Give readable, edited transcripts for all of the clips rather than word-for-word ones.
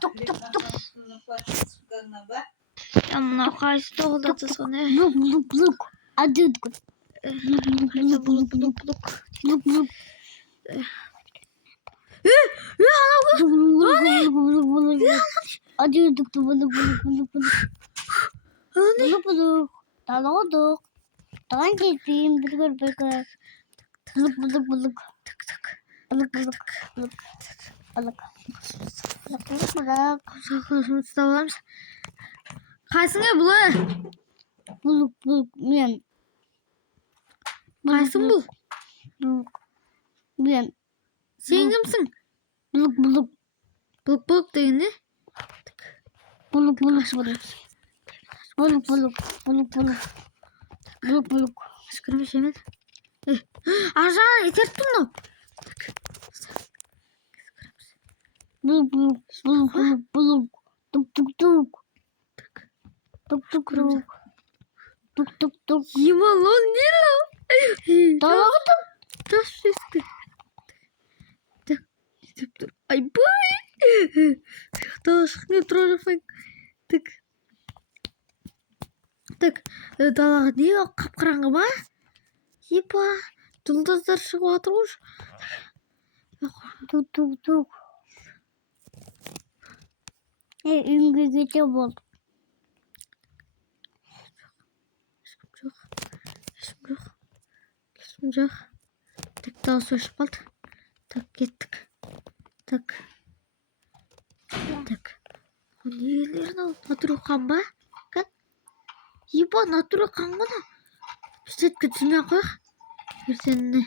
Тук. Амна хайсты олдатсыз не. Лук. Адыдку. Лук. Адыдку. Лук. Талодок. Танки пим биргер. Лук. Ставамыз. Қайсыңа бұлай? Лук. Мен. Қайсың бұл? Мен. Сен кімсің? Лук. Бұлк деген не? Лук. Ашқырым шемен. Ажан етеріп тұрмын. Лук. Тук. Емалон не? Талодок. Айбай! Талашық не тұржақпен. Так, далаға не қап-қараңғы ба? Епа, жұлдыздар шығып жатыр ғой. Тук. Үйімге кете болды. Ешкім жоқ. Так, дауыс өшіп қалды. Так, кеттік. Так. Нелерін ал? Натуры қан ба? Кән? Епа, натуры қан ғана. Пістетке түсіме қойық. Ертеңіне.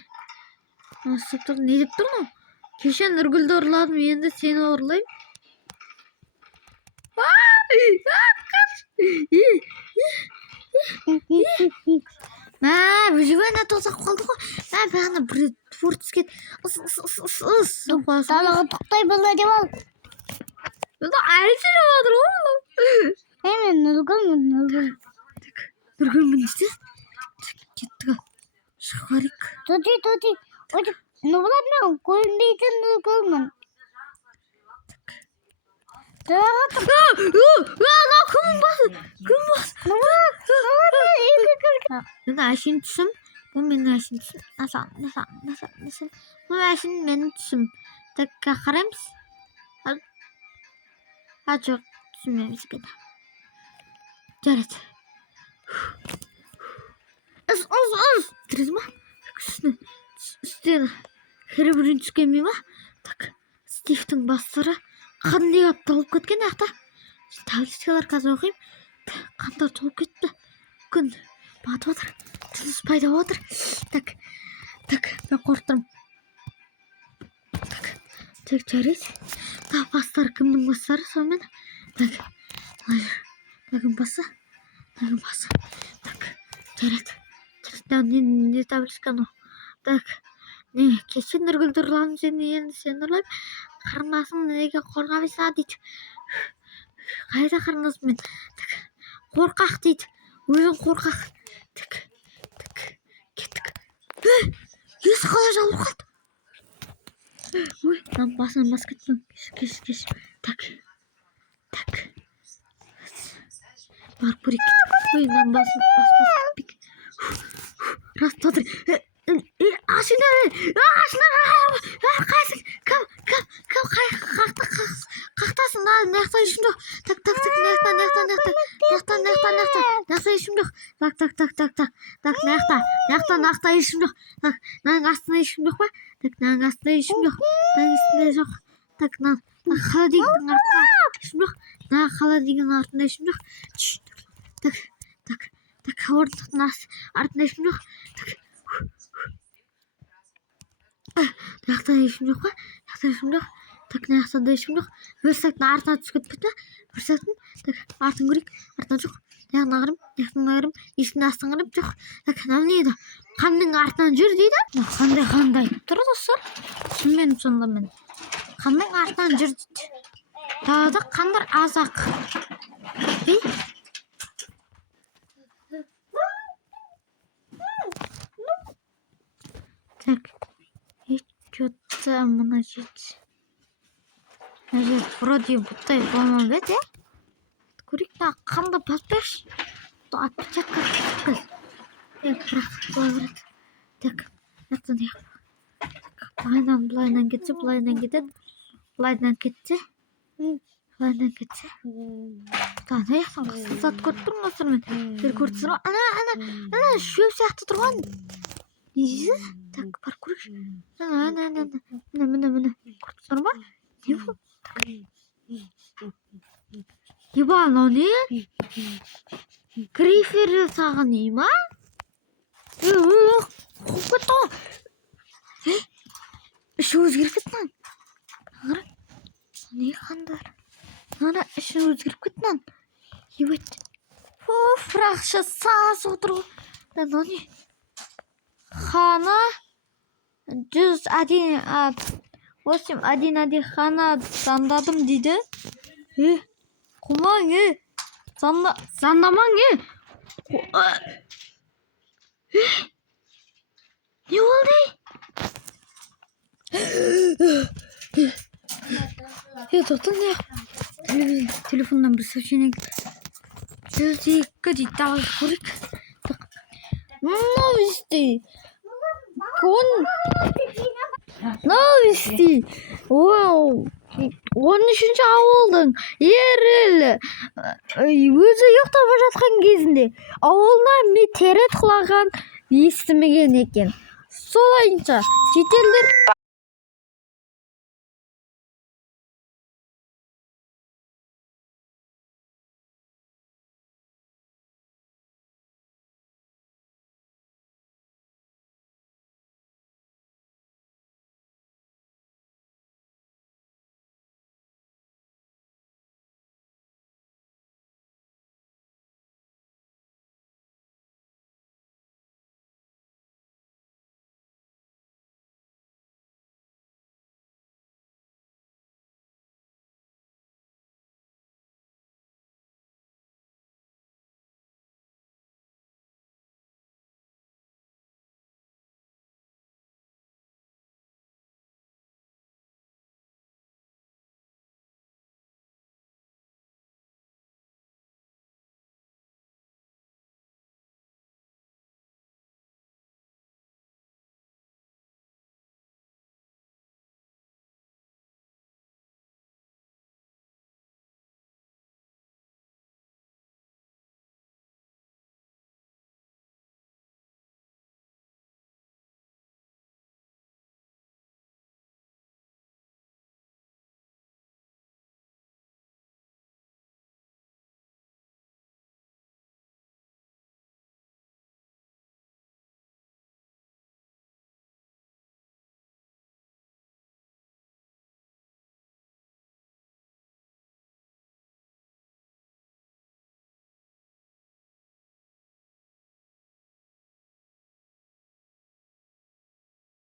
Асып тұр. Не деп тұр мұ? Кешен Нұргүлді ұрладым, енді сені ұрлайым. Выживание тозақ қалды ғой. Бағана бір творческет. Далаға тұқтай болма деп ал. Әлі сөйлеп отыр ғой. Мен Нұргүл. Нұргүл істе? Кеттік. Шығарик. Тоти. Ну болады мен көрінбейтін Нұргүлмін. Кім бас? Мен әшін түсім. Мен әшін түсім. Насан. Мен әшін менің түсім. Так, қараймыз. Жоқ, түсімеміз екен. Жарайды. Тіріз ма? Үстені. Хері бүрін түскенме ма? Так, Стивтің бастары қандай апталып кеткен ақта. Табличкалар қазір оқиым. Қандар толып кетті. Күн батып отыр. Жұлдыз пайда отыр. Так, мен қорықтырым. Так, жарайды. Бастары кімнің бастары сонымен? Так, кім басы? Так, жарайды. Не табличканы? Так, не, кешен Нұргүлді ұрладым сені, енді сені ұрлайым. Қарындасың неге қорғамайсың дейді. Қайда қарындасым мен? Қорқақ дейді. Өзің қорқақ. Кеттік. Есі қалай жалып қалды? Ой, басынан бас кеттім. Кеш. Так. Барып көрейік кеттік. Ой, бас кетпек. Рас татыр. Ашындар. Қайсың? Кім? Қақтасың? Наяқта ешім жоқ. Так, наяқта ешім жоқ. Так, наяқта ешім жоқ. Так, наяң астында ешім жоқ па? Так, наяң астында ешім жоқ. Наяң астында жоқ. Так, холодильниктің артында ешім жоқ. Холодильниктің артында ешім жоқ. Так, орындықтың артында ешім жоқ. Наяқта ешім жоқ па? Так, наяқта ешім жоқ. Версактың артына түсіп кетті. Версактың, так, артын көрейік. Артына жоқ. Наяқтың ағырым. Ешкінің астын қарап жоқ. Так, не еді? Қанның артынан жүр дейді. Қандай тұр достар? Шынымен сонда мен. Қанның артынан жүр дейді. Тағы қандар азақ. Так, что-то мына жить. вроде бұттай болмап еді, көрейік та қанда баспаш. Отпечатка кіл. Бірақ былай береді. Так, жақтан былайынан кетсе, былайынан кетеді. Былайынан кетсе. Былайынан кетсе. Ана жақтан қысылсат көріп тұрмын осыр мен. Бір көріп тұрмын. Ана шөп сияқты тұрған. Не дейсіз? Так, бар көрейікші. Міне. Көріп тұрмын ба? Не бұл? Еба, анау не? Грифер саған не ма? Қуып кетті ғой. Іші өзгеріп кетті ман. Не қандар? Ана іші өзгеріп кетті ман. Ебет. Фрақшы сас отыр ғой. Анау не? Хана 101 хана зандадым дейді. Құмаң, зандамаң, не болды? Тоқтан не? Телефондан бір сообщение 102 дейді, давай көрейік. Новости. Вау. 13-ші ауылдың ерел өзі ұйықтап жатқан кезінде ауылына метеорит құлаған естімеген екен. Солайынша шетелдер